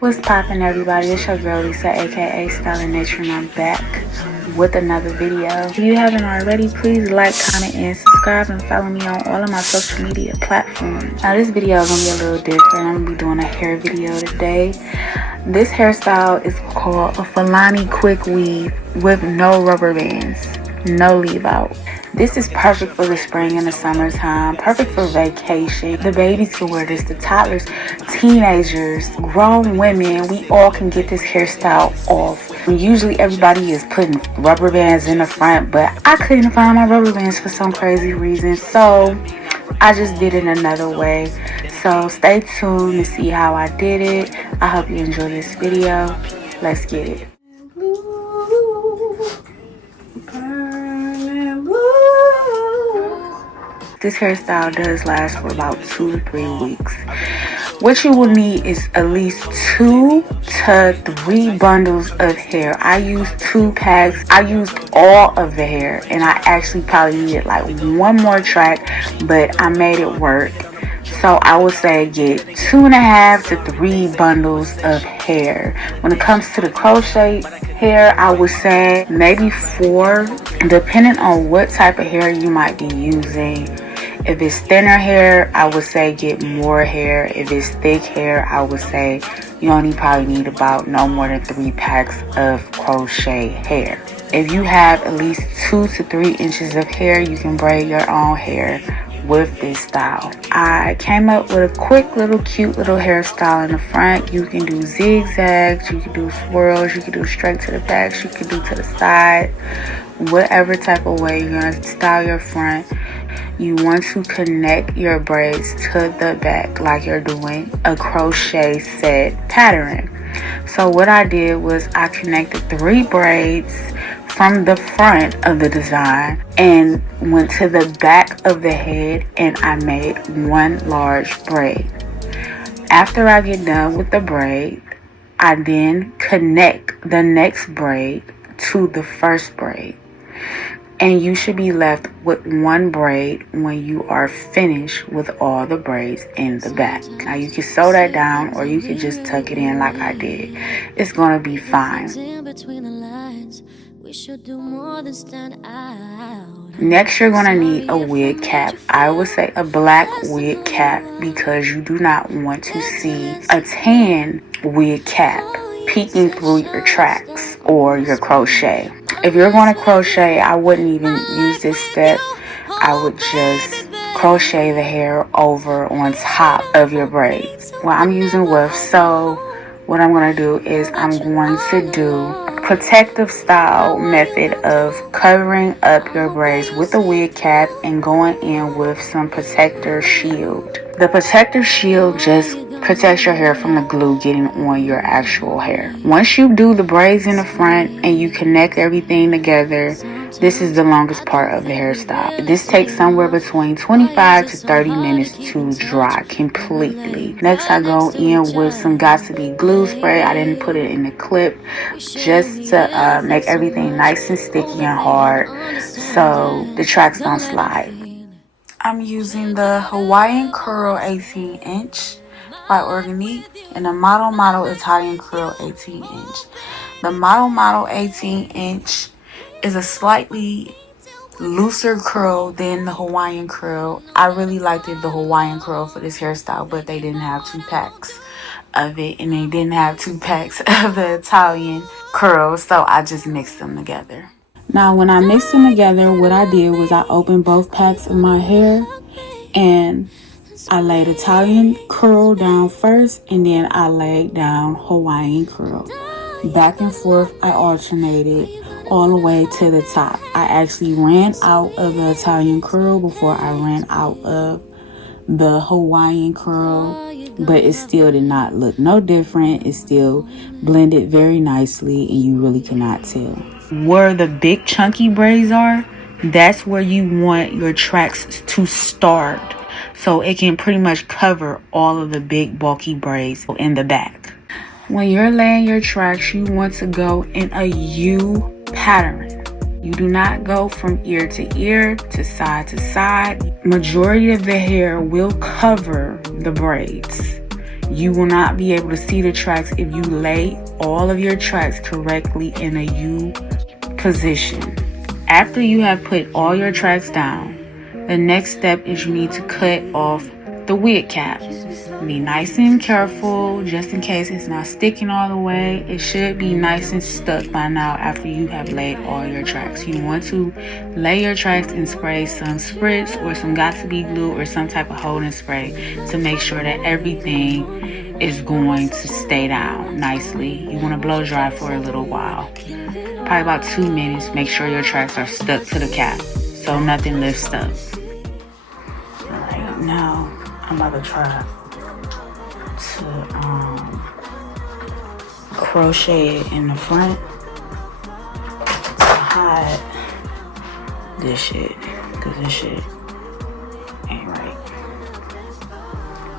What's poppin', everybody? It's your girl Lisa, aka Style and Nature, and I'm back with another video. If you haven't already, please like, comment, and subscribe, and follow me on all of my social media platforms. Now, this video is gonna be a little different. I'm gonna be doing a hair video today. This hairstyle is called a Fulani Quickweave with no rubber bands, no leave out. This is perfect for the spring and the summertime, perfect for vacation. The babies can wear this, the toddlers, teenagers, grown women, we all can get this hairstyle off. Usually everybody is putting rubber bands in the front, but I couldn't find my rubber bands for some crazy reason, so I just did it another way. So stay tuned to see how I did it. I hope you enjoy this video. Let's get it. This hairstyle does last for about 2 to 3 weeks. What you will need is at least 2 to 3 bundles of hair. I used 2 packs. I used all of the hair, and I actually probably needed like 1 more track, but I made it work. So I would say get 2.5 to 3 bundles of hair. When it comes to the crochet hair, I would say maybe 4, depending on what type of hair you might be using. If it's thinner hair, I would say get more hair. If it's thick hair, I would say you only probably need about no more than 3 packs of crochet hair. If you have at least 2 to 3 inches of hair, you can braid your own hair with this style. I came up with a quick little cute little hairstyle in the front. You can do zigzags, you can do swirls, you can do straight to the back, you can do to the side. Whatever type of way you're gonna style your front, you want to connect your braids to the back like you're doing a crochet set pattern. So what I did was I connected 3 braids from the front of the design and went to the back of the head, and I made 1 large braid. After I get done with the braid, I then connect the next braid to the first braid, and you should be left with 1 braid when you are finished with all the braids in the back. Now you can sew that down, or you can just tuck it in like I did. It's gonna be fine. Next, you're gonna need a wig cap. I would say a black wig cap because you do not want to see a tan wig cap peeking through your tracks or your crochet. If you're going to crochet, I wouldn't even use this step. I would just crochet the hair over on top of your braids. Well, I'm using weft, so what I'm going to do is I'm going to do protective style method of covering up your braids with a wig cap and going in with some protector shield. The protector shield just protects your hair from the glue getting on your actual hair. Once you do the braids in the front and you connect everything together, this is the longest part of the hairstyle. This takes somewhere between 25 to 30 minutes to dry completely. Next, I go in with some Got2b glue spray. I didn't put it in the clip just to make everything nice and sticky and hard so the tracks don't slide. I'm using the Hawaiian Curl 18-inch by Argan and the Model Italian Curl 18-inch. The Model 18-inch is a slightly looser curl than the Hawaiian curl. I really liked the Hawaiian curl for this hairstyle, but they didn't have 2 packs of it, and they didn't have 2 packs of the Italian curl, so I just mixed them together. Now, when I mixed them together, what I did was I opened both packs of my hair and I laid Italian curl down first, and then I laid down Hawaiian curl. Back and forth, I alternated all the way to the top. I actually ran out of the Italian curl before I ran out of the Hawaiian curl, but it still did not look no different. It still blended very nicely, and you really cannot tell. Where the big chunky braids are, that's where you want your tracks to start, so it can pretty much cover all of the big bulky braids in the back. When you're laying your tracks, you want to go in a U pattern. You do not go from ear to ear to side. Majority of the hair will cover the braids. You will not be able to see the tracks if you lay all of your tracks correctly in a U position. After you have put all your tracks down, the next step is you need to cut off the wig cap. Be nice and careful just in case it's not sticking all the way. It should be nice and stuck by now after you have laid all your tracks. You want to lay your tracks and spray some spritz or some got-to-be glue or some type of holding spray to make sure that everything is going to stay down nicely. You want to blow dry for a little while, probably about 2 minutes. Make sure your tracks are stuck to the cap so nothing lifts up. Alright, now I'm about to try to crochet it in the front to hide this shit, because this shit ain't right.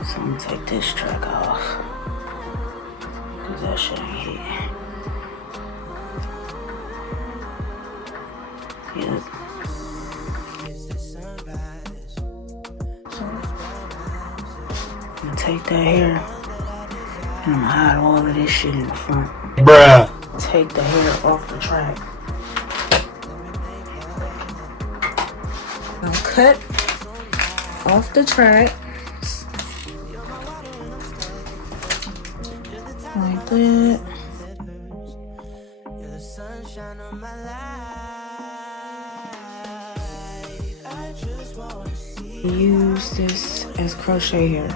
So I'm gonna take this track off because that shit ain't hit. Yep. So I'm gonna take that hair and I'm gonna hide all of this shit in the front. Bruh. Take the hair off the track. Now cut off the track like that. Use this as crochet hair.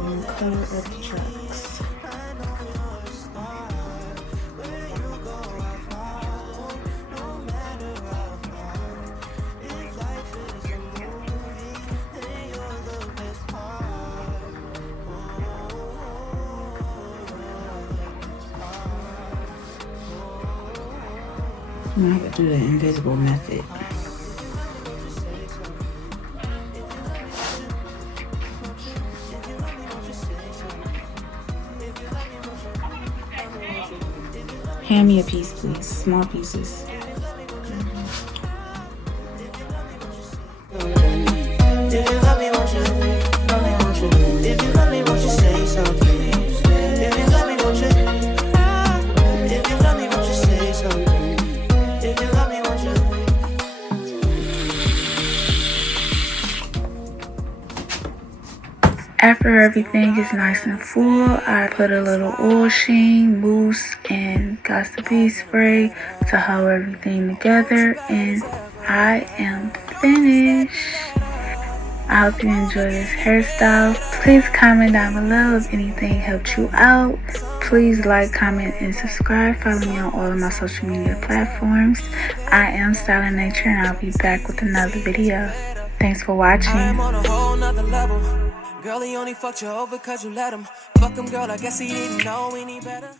And cut up the tracks. I'm gonna do the invisible method. Hand me a piece, please. Small pieces. After everything is nice and full, I put a little oil sheen, mousse, and got-to-be spray to hold everything together, and I am finished. I hope you enjoy this hairstyle. Please comment down below if anything helped you out. Please like, comment, and subscribe. Follow me on all of my social media platforms. I am Style and Nature, and I'll be back with another video. Thanks for watching. I'm on a whole nother level. Girl, he only fucked you over cause you let him. Fuck him, girl, I guess he didn't know any better.